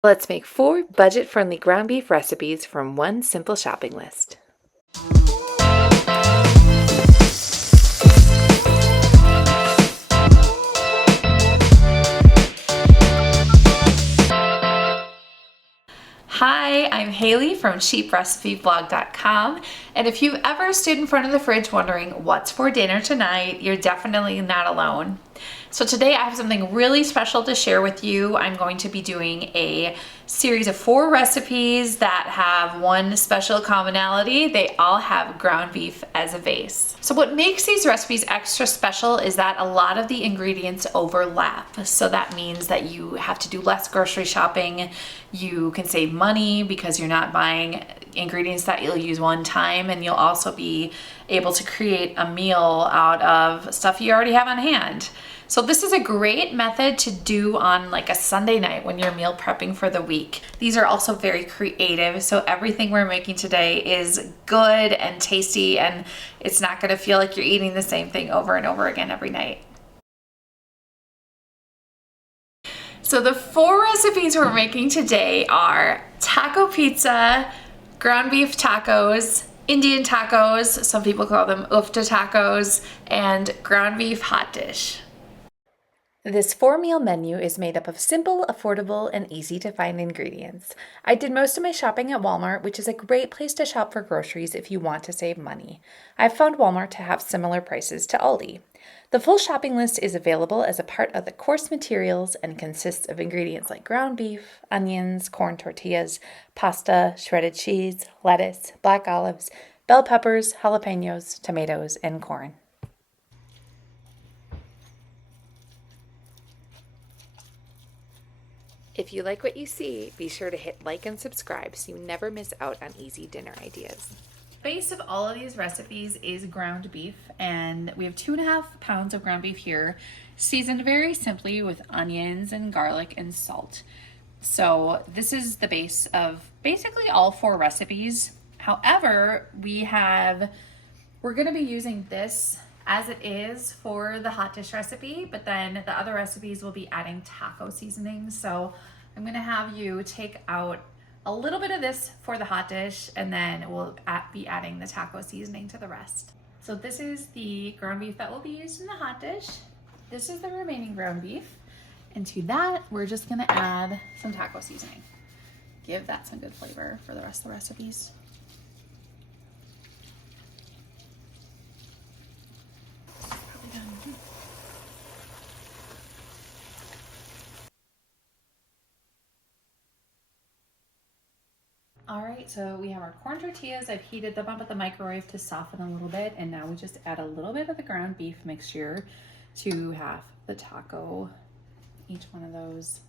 Let's make 4 budget-friendly ground beef recipes from one simple shopping list. Hi, I'm Haley from cheaprecipeblog.com, and if you've ever stood in front of the fridge wondering what's for dinner tonight, you're definitely not alone. So today I have something really special to share with you. I'm going to be doing a series of 4 recipes that have one special commonality. They all have ground beef as a base. So what makes these recipes extra special is that a lot of the ingredients overlap. So that means that you have to do less grocery shopping. You can save money because you're not buying ingredients that you'll use one time, and you'll also be able to create a meal out of stuff you already have on hand. So this is a great method to do on like a Sunday night when you're meal prepping for the week. These are also very creative, so everything we're making today is good and tasty, and it's not going to feel like you're eating the same thing over and over again every night. So the 4 recipes we're making today are taco pizza, ground beef tacos, Indian tacos, some people call them ufta tacos, and ground beef hot dish. This 4-meal menu is made up of simple, affordable, and easy to find ingredients. I did most of my shopping at Walmart, which is a great place to shop for groceries if you want to save money. I've found Walmart to have similar prices to Aldi. The full shopping list is available as a part of the course materials and consists of ingredients like ground beef, onions, corn tortillas, pasta, shredded cheese, lettuce, black olives, bell peppers, jalapenos, tomatoes, and corn. If you like what you see, be sure to hit like and subscribe so you never miss out on easy dinner ideas. The base of all of these recipes is ground beef, and we have 2.5 pounds of ground beef here, seasoned very simply with onions and garlic and salt. So this is the base of basically all 4 recipes. However, we're going to be using this as it is for the hot dish recipe, but then the other recipes will be adding taco seasonings. So I'm gonna have you take out a little bit of this for the hot dish, and then we'll be adding the taco seasoning to the rest. So this is the ground beef that will be used in the hot dish. This is the remaining ground beef. And to that, we're just gonna add some taco seasoning. Give that some good flavor for the rest of the recipes. All right, so we have our corn tortillas. I've heated them up at the microwave to soften a little bit, and now we just add a little bit of the ground beef mixture to half the taco, each one of those.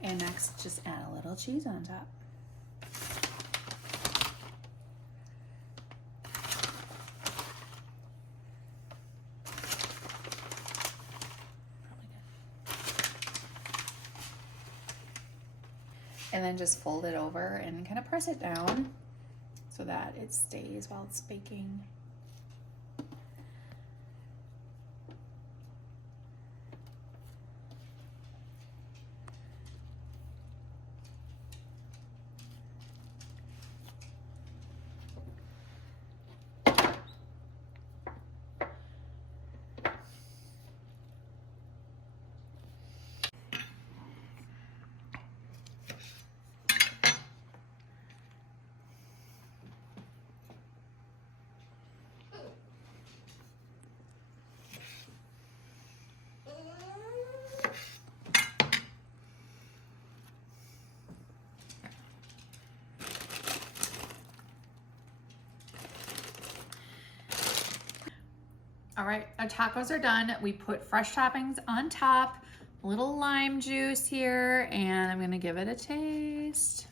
And next, just add a little cheese on top. And then just fold it over and kind of press it down so that it stays while it's baking. All right, our tacos are done. We put fresh toppings on top, a little lime juice here, and I'm gonna give it a taste.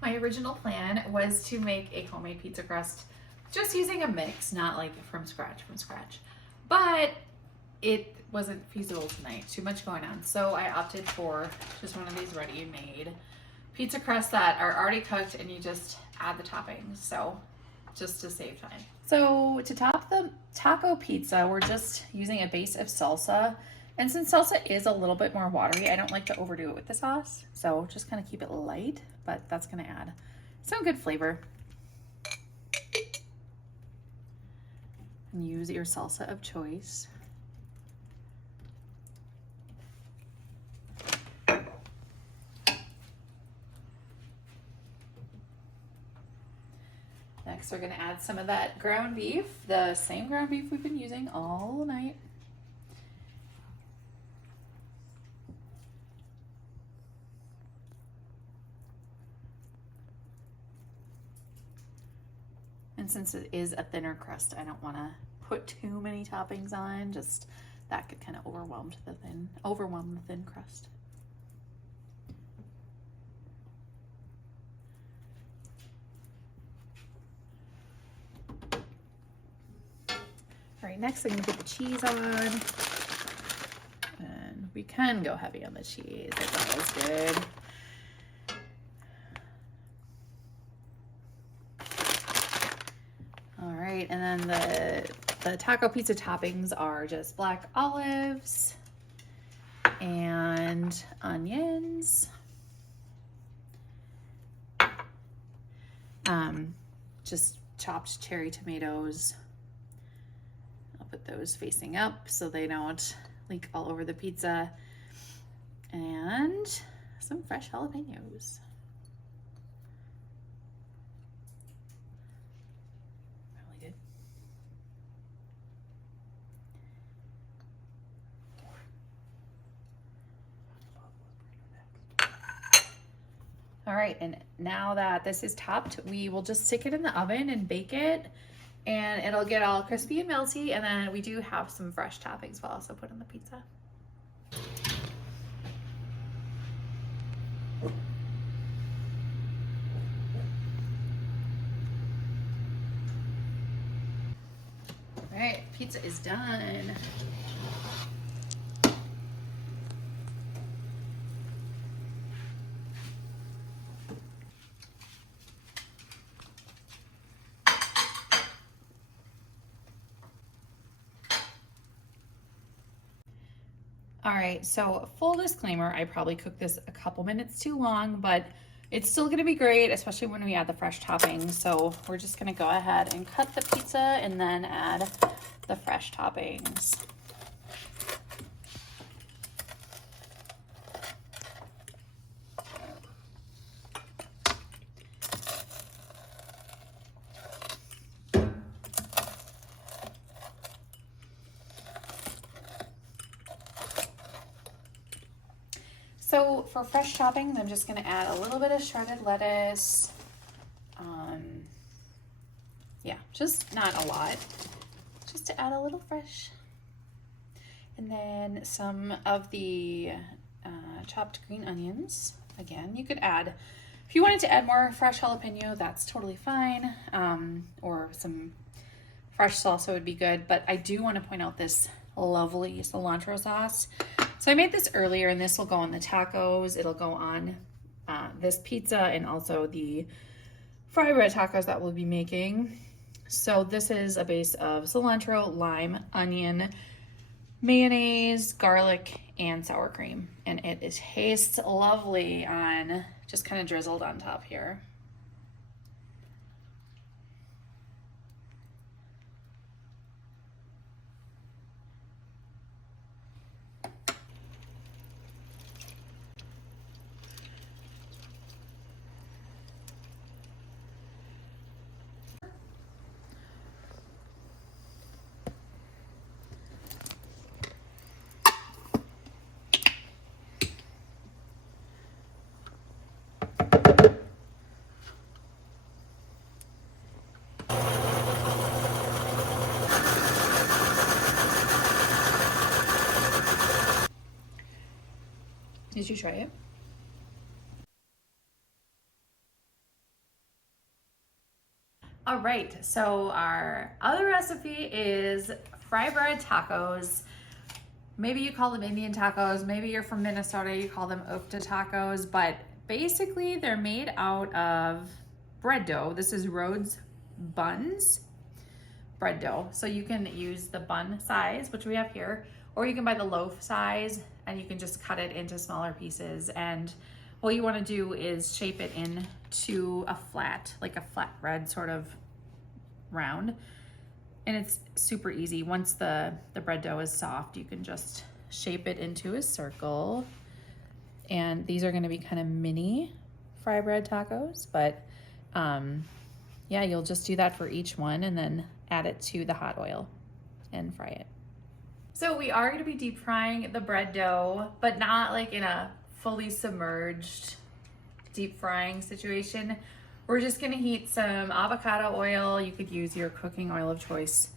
My original plan was to make a homemade pizza crust just using a mix, not like from scratch. But it wasn't feasible tonight. Too much going on. So I opted for just one of these ready-made pizza crusts that are already cooked and you just add the toppings. So just to save time. So to top the taco pizza, we're just using a base of salsa. And since salsa is a little bit more watery, I don't like to overdo it with the sauce. So just kind of keep it light, but that's gonna add some good flavor. And use your salsa of choice. Next, we're gonna add some of that ground beef, the same ground beef we've been using all night. And since it is a thinner crust, I don't wanna put too many toppings on, just that could kind of overwhelm the thin crust. All right, next I'm gonna put the cheese on. And we can go heavy on the cheese, it's always good. All right, and then the taco pizza toppings are just black olives and onions. Just chopped cherry tomatoes. I'll put those facing up so they don't leak all over the pizza. And some fresh jalapenos. Really good. All right, and now that this is topped, we will just stick it in the oven and bake it, and it'll get all crispy and melty, and then we do have some fresh toppings we'll also put on the pizza. All right, pizza is done. All right, so full disclaimer, I probably cooked this a couple minutes too long, but it's still gonna be great, especially when we add the fresh toppings. So we're just gonna go ahead and cut the pizza and then add the fresh toppings. So for fresh toppings, I'm just gonna add a little bit of shredded lettuce. Yeah, just not a lot, just to add a little fresh. And then some of the chopped green onions. Again, you could add, if you wanted to add more fresh jalapeno, that's totally fine. Or some fresh salsa would be good, but I do wanna point out this lovely cilantro sauce. So I made this earlier, and this will go on the tacos. It'll go on this pizza and also the fry bread tacos that we'll be making. So this is a base of cilantro, lime, onion, mayonnaise, garlic, and sour cream. And it tastes lovely on, just kind of drizzled on top here. Did you try it? All right, so our other recipe is fry bread tacos. Maybe you call them Indian tacos, maybe you're from Minnesota, you call them okta tacos, but basically they're made out of bread dough. This is Rhodes Buns bread dough. So you can use the bun size, which we have here, or you can buy the loaf size and you can just cut it into smaller pieces. And what you want to do is shape it into a flat, like a flatbread sort of round. And it's super easy. Once the bread dough is soft, you can just shape it into a circle. And these are gonna be kind of mini fry bread tacos, but yeah, you'll just do that for each one and then add it to the hot oil and fry it. So we are gonna be deep frying the bread dough, but not like in a fully submerged deep frying situation. We're just gonna heat some avocado oil. You could use your cooking oil of choice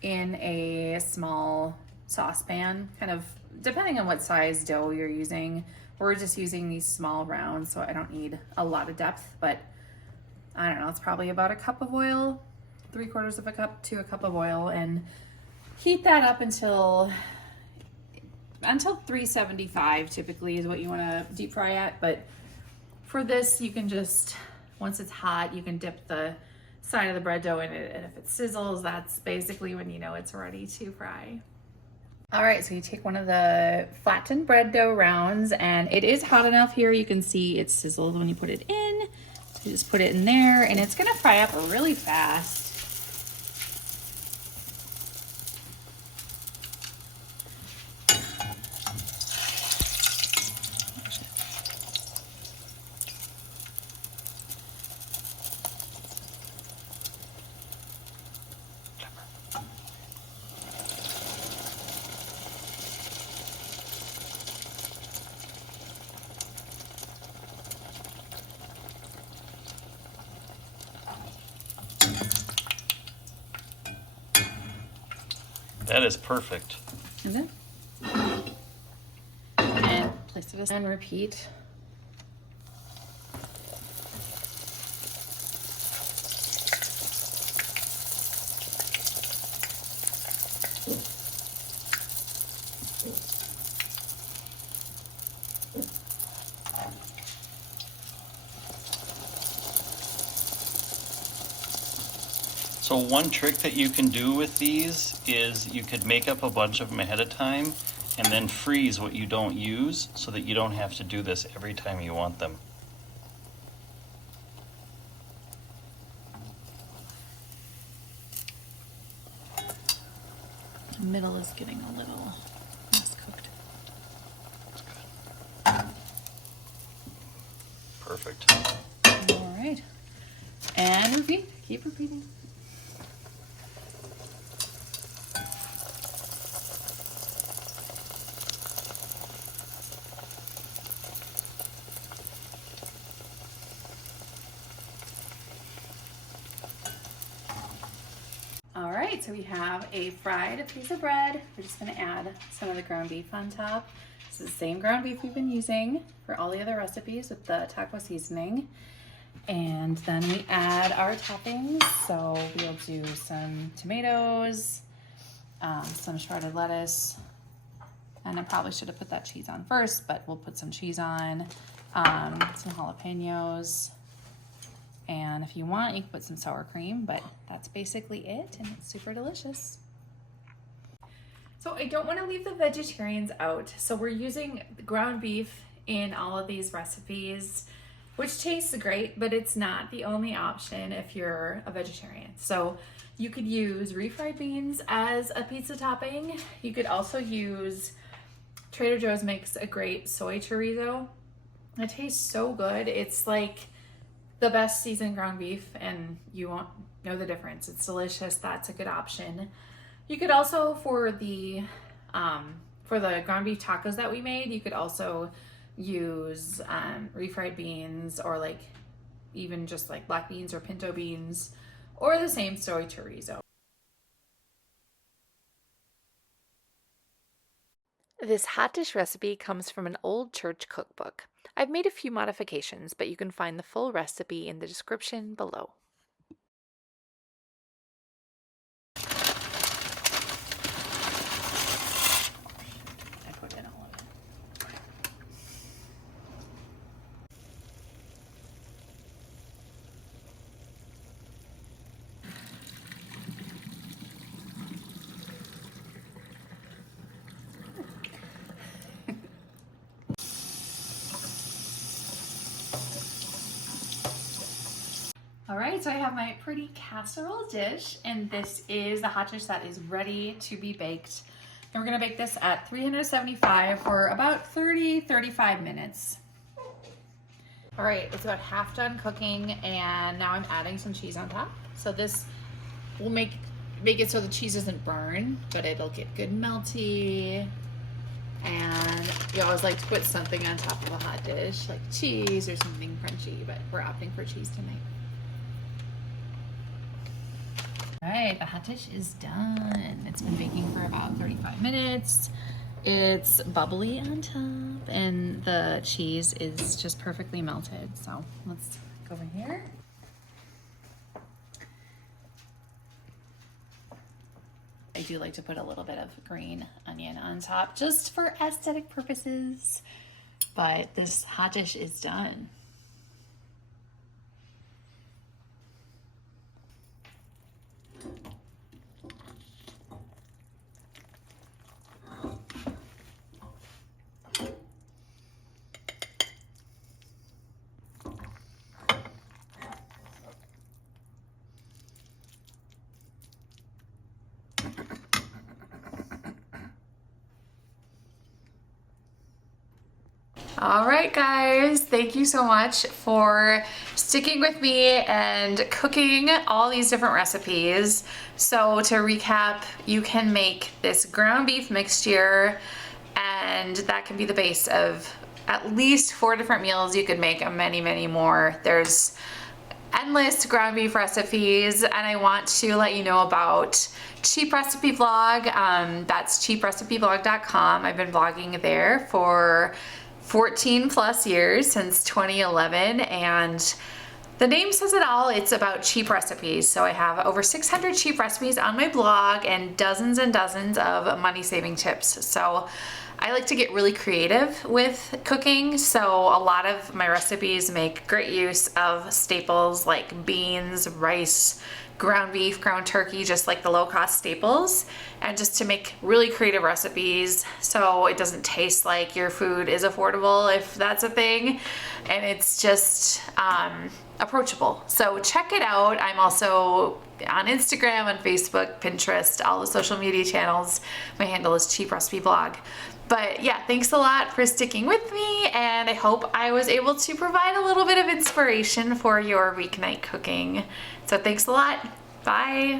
in a small saucepan, kind of depending on what size dough you're using. We're just using these small rounds, so I don't need a lot of depth, but I don't know, it's probably about a cup of oil, 3/4 of a cup to a cup of oil, and heat that up until 375 typically is what you wanna deep fry at, but for this, you can just, once it's hot, you can dip the side of the bread dough in it, and if it sizzles, that's basically when you know it's ready to fry. All right, so you take one of the flattened bread dough rounds, and it is hot enough here. You can see it sizzles when you put it in. You just put it in there, and it's gonna fry up really fast. That is perfect. Is it? And place it and repeat. So one trick that you can do with these is you could make up a bunch of them ahead of time and then freeze what you don't use so that you don't have to do this every time you want them. The middle is getting a little less cooked. Perfect. All right. And repeat. Keep repeating. All right, so we have a fried piece of bread. We're just gonna add some of the ground beef on top. This is the same ground beef we've been using for all the other recipes with the taco seasoning. And then we add our toppings. So we'll do some tomatoes, some shredded lettuce, and I probably should have put that cheese on first, but we'll put some cheese on, some jalapenos, and if you want, you can put some sour cream, but that's basically it, and it's super delicious. So I don't want to leave the vegetarians out, so we're using ground beef in all of these recipes, which tastes great, but it's not the only option if you're a vegetarian. So you could use refried beans as a pizza topping. You could also use, Trader Joe's makes a great soy chorizo. It tastes so good. It's like the best seasoned ground beef, and you won't know the difference. It's delicious. That's a good option. You could also, for the ground beef tacos that we made, you could also use refried beans, or like even just like black beans or pinto beans, or the same soy chorizo. This hot dish recipe comes from an old church cookbook. I've made a few modifications, but you can find the full recipe in the description below. right, so I have my pretty casserole dish, and this is the hot dish that is ready to be baked. And we're gonna bake this at 375 for about 30-35 minutes. All right, it's about half done cooking, and now I'm adding some cheese on top. So this will make it so the cheese doesn't burn, but it'll get good melty. And you always like to put something on top of a hot dish, like cheese or something crunchy, but we're opting for cheese tonight. All right, the hot dish is done. It's been baking for about 35 minutes. It's bubbly on top, and the cheese is just perfectly melted. So let's go over here. I do like to put a little bit of green onion on top just for aesthetic purposes, but this hot dish is done. All right, guys, thank you so much for sticking with me and cooking all these different recipes. So to recap, you can make this ground beef mixture, and that can be the base of at least 4 different meals. You could make many, many more. There's endless ground beef recipes, and I want to let you know about Cheap Recipe Vlog. That's cheaprecipeblog.com. I've been vlogging there for 14 plus years, since 2011, and the name says it all. It's about cheap recipes. So I have over 600 cheap recipes on my blog and dozens of money-saving tips. So I like to get really creative with cooking, so a lot of my recipes make great use of staples like beans, rice, ground beef, ground turkey, just like the low-cost staples, and just to make really creative recipes so it doesn't taste like your food is affordable, if that's a thing, and it's just approachable. So check it out. I'm also on Instagram, on Facebook, Pinterest, all the social media channels. My handle is Cheap Recipe Vlog. But yeah, thanks a lot for sticking with me, and I hope I was able to provide a little bit of inspiration for your weeknight cooking. So thanks a lot. Bye.